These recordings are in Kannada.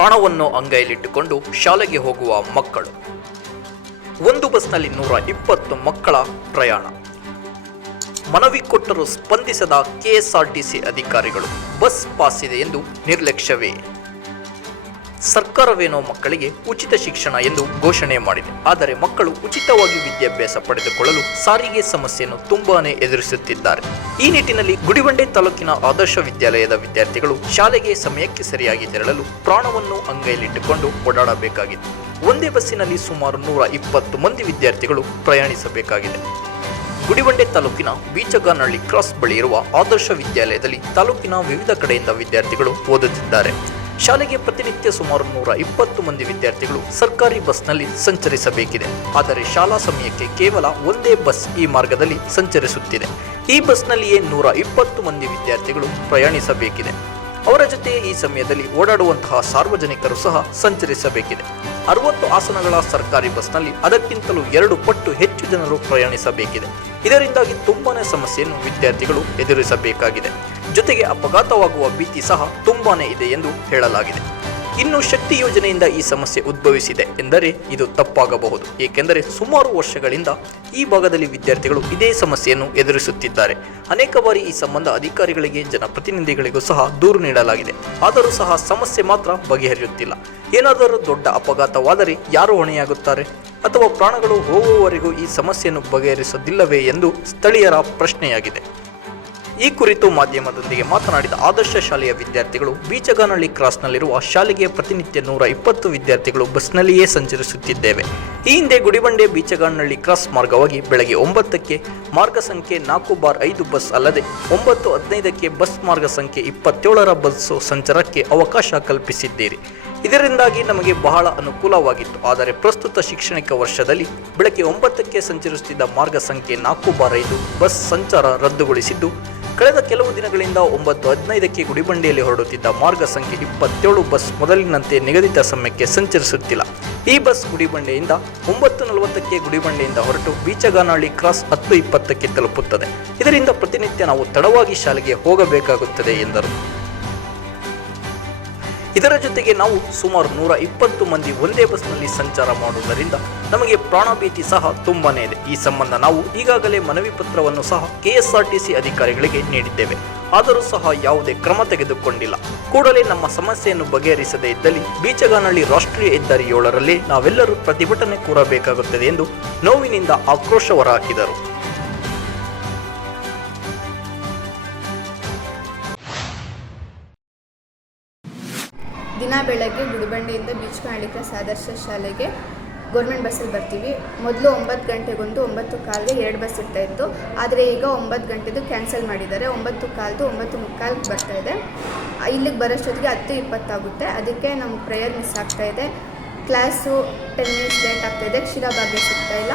ಪ್ರಾಣವನ್ನು ಅಂಗೈಲಿಟ್ಟುಕೊಂಡು ಶಾಲೆಗೆ ಹೋಗುವ ಮಕ್ಕಳು. ಒಂದು ಬಸ್ನಲ್ಲಿ ನೂರ ಇಪ್ಪತ್ತು ಮಕ್ಕಳ ಪ್ರಯಾಣ. ಮನವಿ ಕೊಟ್ಟರೂ ಸ್ಪಂದಿಸದ ಕೆಎಸ್ಆರ್ಟಿಸಿ ಅಧಿಕಾರಿಗಳು, ಬಸ್ ಪಾಸ್ ಇದೆ ಎಂದು ನಿರ್ಲಕ್ಷ್ಯವೇ? ಸರ್ಕಾರವೇನೋ ಮಕ್ಕಳಿಗೆ ಉಚಿತ ಶಿಕ್ಷಣ ಎಂದು ಘೋಷಣೆ ಮಾಡಿದೆ. ಆದರೆ ಮಕ್ಕಳು ಉಚಿತವಾಗಿ ವಿದ್ಯಾಭ್ಯಾಸ ಪಡೆದುಕೊಳ್ಳಲು ಸಾರಿಗೆ ಸಮಸ್ಯೆಯನ್ನು ತುಂಬಾನೇ ಎದುರಿಸುತ್ತಿದ್ದಾರೆ. ಈ ನಿಟ್ಟಿನಲ್ಲಿ ಗುಡಿಬಂಡೆ ತಾಲೂಕಿನ ಆದರ್ಶ ವಿದ್ಯಾಲಯದ ವಿದ್ಯಾರ್ಥಿಗಳು ಶಾಲೆಗೆ ಸಮಯಕ್ಕೆ ಸರಿಯಾಗಿ ತೆರಳಲು ಪ್ರಾಣವನ್ನು ಅಂಗೈಲಿಟ್ಟುಕೊಂಡು ಓಡಾಡಬೇಕಾಗಿತ್ತು. ಒಂದೇ ಬಸ್ಸಿನಲ್ಲಿ ಸುಮಾರು ನೂರ ಇಪ್ಪತ್ತು ಮಂದಿ ವಿದ್ಯಾರ್ಥಿಗಳು ಪ್ರಯಾಣಿಸಬೇಕಾಗಿದೆ. ಗುಡಿಬಂಡೆ ತಾಲೂಕಿನ ಬೀಚಗಾನಹಳ್ಳಿ ಕ್ರಾಸ್ ಬಳಿ ಇರುವ ಆದರ್ಶ ವಿದ್ಯಾಲಯದಲ್ಲಿ ತಾಲೂಕಿನ ವಿವಿಧ ಕಡೆಯಿಂದ ವಿದ್ಯಾರ್ಥಿಗಳು ಓದುತ್ತಿದ್ದಾರೆ. ಶಾಲೆಗೆ ಪ್ರತಿನಿತ್ಯ ಸುಮಾರು ನೂರ ಇಪ್ಪತ್ತು ಮಂದಿ ವಿದ್ಯಾರ್ಥಿಗಳು ಸರ್ಕಾರಿ ಬಸ್ನಲ್ಲಿ ಸಂಚರಿಸಬೇಕಿದೆ. ಆದರೆ ಶಾಲಾ ಸಮಯಕ್ಕೆ ಕೇವಲ ಒಂದೇ ಬಸ್ ಈ ಮಾರ್ಗದಲ್ಲಿ ಸಂಚರಿಸುತ್ತಿದೆ. ಈ ಬಸ್ನಲ್ಲಿಯೇ ನೂರ ಇಪ್ಪತ್ತು ಮಂದಿ ವಿದ್ಯಾರ್ಥಿಗಳು ಪ್ರಯಾಣಿಸಬೇಕಿದೆ. ಅವರ ಜೊತೆ ಈ ಸಮಯದಲ್ಲಿ ಓಡಾಡುವಂತಹ ಸಾರ್ವಜನಿಕರು ಸಹ ಸಂಚರಿಸಬೇಕಿದೆ. ಅರವತ್ತು ಆಸನಗಳ ಸರ್ಕಾರಿ ಬಸ್ನಲ್ಲಿ ಅದಕ್ಕಿಂತಲೂ ಎರಡು ಪಟ್ಟು ಹೆಚ್ಚು ಜನರು ಪ್ರಯಾಣಿಸಬೇಕಿದೆ. ಇದರಿಂದಾಗಿ ತುಂಬಾನೇ ಸಮಸ್ಯೆಯನ್ನು ವಿದ್ಯಾರ್ಥಿಗಳು ಎದುರಿಸಬೇಕಾಗಿದೆ. ಜೊತೆಗೆ ಅಪಘಾತವಾಗುವ ಭೀತಿ ಸಹ ತುಂಬಾನೇ ಇದೆ ಎಂದು ಹೇಳಲಾಗಿದೆ. ಇನ್ನು ಶಕ್ತಿ ಯೋಜನೆಯಿಂದ ಈ ಸಮಸ್ಯೆ ಉದ್ಭವಿಸಿದೆ ಎಂದರೆ ಇದು ತಪ್ಪಾಗಬಹುದು. ಏಕೆಂದರೆ ಸುಮಾರು ವರ್ಷಗಳಿಂದ ಈ ಭಾಗದಲ್ಲಿ ವಿದ್ಯಾರ್ಥಿಗಳು ಇದೇ ಸಮಸ್ಯೆಯನ್ನು ಎದುರಿಸುತ್ತಿದ್ದಾರೆ. ಅನೇಕ ಬಾರಿ ಈ ಸಂಬಂಧ ಅಧಿಕಾರಿಗಳಿಗೆ, ಜನಪ್ರತಿನಿಧಿಗಳಿಗೂ ಸಹ ದೂರು ನೀಡಲಾಗಿದೆ. ಆದರೂ ಸಹ ಸಮಸ್ಯೆ ಮಾತ್ರ ಬಗೆಹರಿಯುತ್ತಿಲ್ಲ. ಏನಾದರೂ ದೊಡ್ಡ ಅಪಘಾತವಾದರೆ ಯಾರು ಹೊಣೆಯಾಗುತ್ತಾರೆ? ಅಥವಾ ಪ್ರಾಣಗಳು ಹೋಗುವವರೆಗೂ ಈ ಸಮಸ್ಯೆಯನ್ನು ಬಗೆಹರಿಸುವುದಿಲ್ಲವೇ ಎಂದು ಸ್ಥಳೀಯರ ಪ್ರಶ್ನೆಯಾಗಿದೆ. ಈ ಕುರಿತು ಮಾಧ್ಯಮದೊಂದಿಗೆ ಮಾತನಾಡಿದ ಆದರ್ಶ ಶಾಲೆಯ ವಿದ್ಯಾರ್ಥಿಗಳು ಬೀಚಗಾನಹಳ್ಳಿ ಕ್ರಾಸ್ನಲ್ಲಿರುವ ಶಾಲೆಗೆ ಪ್ರತಿನಿತ್ಯ ನೂರ ಇಪ್ಪತ್ತು ವಿದ್ಯಾರ್ಥಿಗಳು ಬಸ್ನಲ್ಲಿಯೇ ಸಂಚರಿಸುತ್ತಿದ್ದೇವೆ. ಈ ಹಿಂದೆ ಗುಡಿಬಂಡೆ ಬೀಚಗಾನಹಳ್ಳಿ ಕ್ರಾಸ್ ಮಾರ್ಗವಾಗಿ ಬೆಳಗ್ಗೆ ಒಂಬತ್ತಕ್ಕೆ ಮಾರ್ಗ ಸಂಖ್ಯೆ ನಾಲ್ಕು ಬಾರ್ ಐದು ಬಸ್ ಅಲ್ಲದೆ ಒಂಬತ್ತು ಹದಿನೈದಕ್ಕೆ ಬಸ್ ಮಾರ್ಗ ಸಂಖ್ಯೆ ಇಪ್ಪತ್ತೇಳರ ಬಸ್ಸು ಸಂಚಾರಕ್ಕೆ ಅವಕಾಶ ಕಲ್ಪಿಸಿದ್ದೀರಿ. ಇದರಿಂದಾಗಿ ನಮಗೆ ಬಹಳ ಅನುಕೂಲವಾಗಿತ್ತು. ಆದರೆ ಪ್ರಸ್ತುತ ಶೈಕ್ಷಣಿಕ ವರ್ಷದಲ್ಲಿ ಬೆಳಗ್ಗೆ ಒಂಬತ್ತಕ್ಕೆ ಸಂಚರಿಸುತ್ತಿದ್ದ ಮಾರ್ಗ ಸಂಖ್ಯೆ ನಾಲ್ಕು ಬಾರ್ ಐದು ಬಸ್ ಸಂಚಾರ ರದ್ದುಗೊಳಿಸಿದ್ದು ಕಳೆದ ಕೆಲವು ದಿನಗಳಿಂದ ಒಂಬತ್ತು ಹದಿನೈದಕ್ಕೆ ಗುಡಿಬಂಡಿಯಲ್ಲಿ ಹೊರಡುತ್ತಿದ್ದ ಮಾರ್ಗ ಸಂಖ್ಯೆ ಇಪ್ಪತ್ತೇಳು ಬಸ್ ಮೊದಲಿನಂತೆ ನಿಗದಿತ ಸಮಯಕ್ಕೆ ಸಂಚರಿಸುತ್ತಿಲ್ಲ. ಈ ಬಸ್ ಗುಡಿಬಂಡೆಯಿಂದ ಒಂಬತ್ತು ನಲವತ್ತಕ್ಕೆ ಗುಡಿಬಂಡೆಯಿಂದ ಹೊರಟು ಬೀಚಗಾನಹಳ್ಳಿ ಕ್ರಾಸ್ ಹತ್ತು ಇಪ್ಪತ್ತಕ್ಕೆ ತಲುಪುತ್ತದೆ. ಇದರಿಂದ ಪ್ರತಿನಿತ್ಯ ನಾವು ತಡವಾಗಿ ಶಾಲೆಗೆ ಹೋಗಬೇಕಾಗುತ್ತದೆ ಎಂದರು. ಇದರ ಜೊತೆಗೆ ನಾವು ಸುಮಾರು ನೂರ ಇಪ್ಪತ್ತು ಮಂದಿ ಒಂದೇ ಬಸ್ನಲ್ಲಿ ಸಂಚಾರ ಮಾಡುವುದರಿಂದ ನಮಗೆ ಪ್ರಾಣಭೀತಿ ಸಹ ತುಂಬಾನೇ ಇದೆ. ಈ ಸಂಬಂಧ ನಾವು ಈಗಾಗಲೇ ಮನವಿ ಪತ್ರವನ್ನು ಸಹ ಕೆಎಸ್ಆರ್ಟಿಸಿ ಅಧಿಕಾರಿಗಳಿಗೆ ನೀಡಿದ್ದೇವೆ. ಆದರೂ ಸಹ ಯಾವುದೇ ಕ್ರಮ ತೆಗೆದುಕೊಂಡಿಲ್ಲ. ಕೂಡಲೇ ನಮ್ಮ ಸಮಸ್ಯೆಯನ್ನು ಬಗೆಹರಿಸದೇ ಇದ್ದಲ್ಲಿ ಬೀಚಗಾನಹಳ್ಳಿ ರಾಷ್ಟ್ರೀಯ ಹೆದ್ದಾರಿ ಏಳರಲ್ಲಿ ನಾವೆಲ್ಲರೂ ಪ್ರತಿಭಟನೆ ಕೂರಬೇಕಾಗುತ್ತದೆ ಎಂದು ನೋವಿನಿಂದ ಆಕ್ರೋಶ ಹೊರಹಾಕಿದರು. ದಿನ ಬೆಳಗ್ಗೆ ಗುಡಿಬಂಡೆಯಿಂದ ಬೀಚ್ ಕಾಣಿ ಕ್ಲಾಸ್ ಆದರ್ಶ ಶಾಲೆಗೆ ಗೌರ್ಮೆಂಟ್ ಬಸ್ಸಲ್ಲಿ ಬರ್ತೀವಿ. ಮೊದಲು ಒಂಬತ್ತು ಗಂಟೆಗೊಂದು ಒಂಬತ್ತು ಕಾಲ್ಗೆ ಎರಡು ಬಸ್ ಇರ್ತಾ ಇತ್ತು. ಆದರೆ ಈಗ ಒಂಬತ್ತು ಗಂಟೆದು ಕ್ಯಾನ್ಸಲ್ ಮಾಡಿದ್ದಾರೆ. ಒಂಬತ್ತು ಕಾಲ್ದು ಒಂಬತ್ತು ಮುಕ್ಕಾಲ್ಗೆ ಬರ್ತಾ ಇದೆ. ಇಲ್ಲಿಗೆ ಬರೋಷ್ಟೊತ್ತಿಗೆ ಹತ್ತು ಇಪ್ಪತ್ತಾಗುತ್ತೆ ಅದಕ್ಕೆ ನಮ್ಮ ಪ್ರೇಯರ್ ಮಿಸ್ ಆಗ್ತಾ ಇದೆ. ಕ್ಲಾಸು ಟೆನ್ ಮಿನಿಟ್ಸ್ ಲೇಟ್ ಇದೆ. ಕ್ಷೀರಭಾಗ್ಯ ಸಿಗ್ತಾ ಇಲ್ಲ.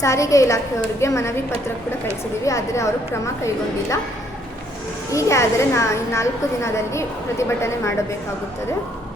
ಸಾರಿಗೆ ಇಲಾಖೆಯವ್ರಿಗೆ ಮನವಿ ಪತ್ರ ಕೂಡ ಕಳಿಸಿದ್ದೀವಿ ಆದರೆ ಅವರು ಕ್ರಮ ಕೈಗೊಂಡಿಲ್ಲ. ಹೀಗೆ ಆದರೆ ನಾ ನಾಲ್ಕು ದಿನದಲ್ಲಿ ಪ್ರತಿಭಟನೆ ಮಾಡಬೇಕಾಗುತ್ತದೆ.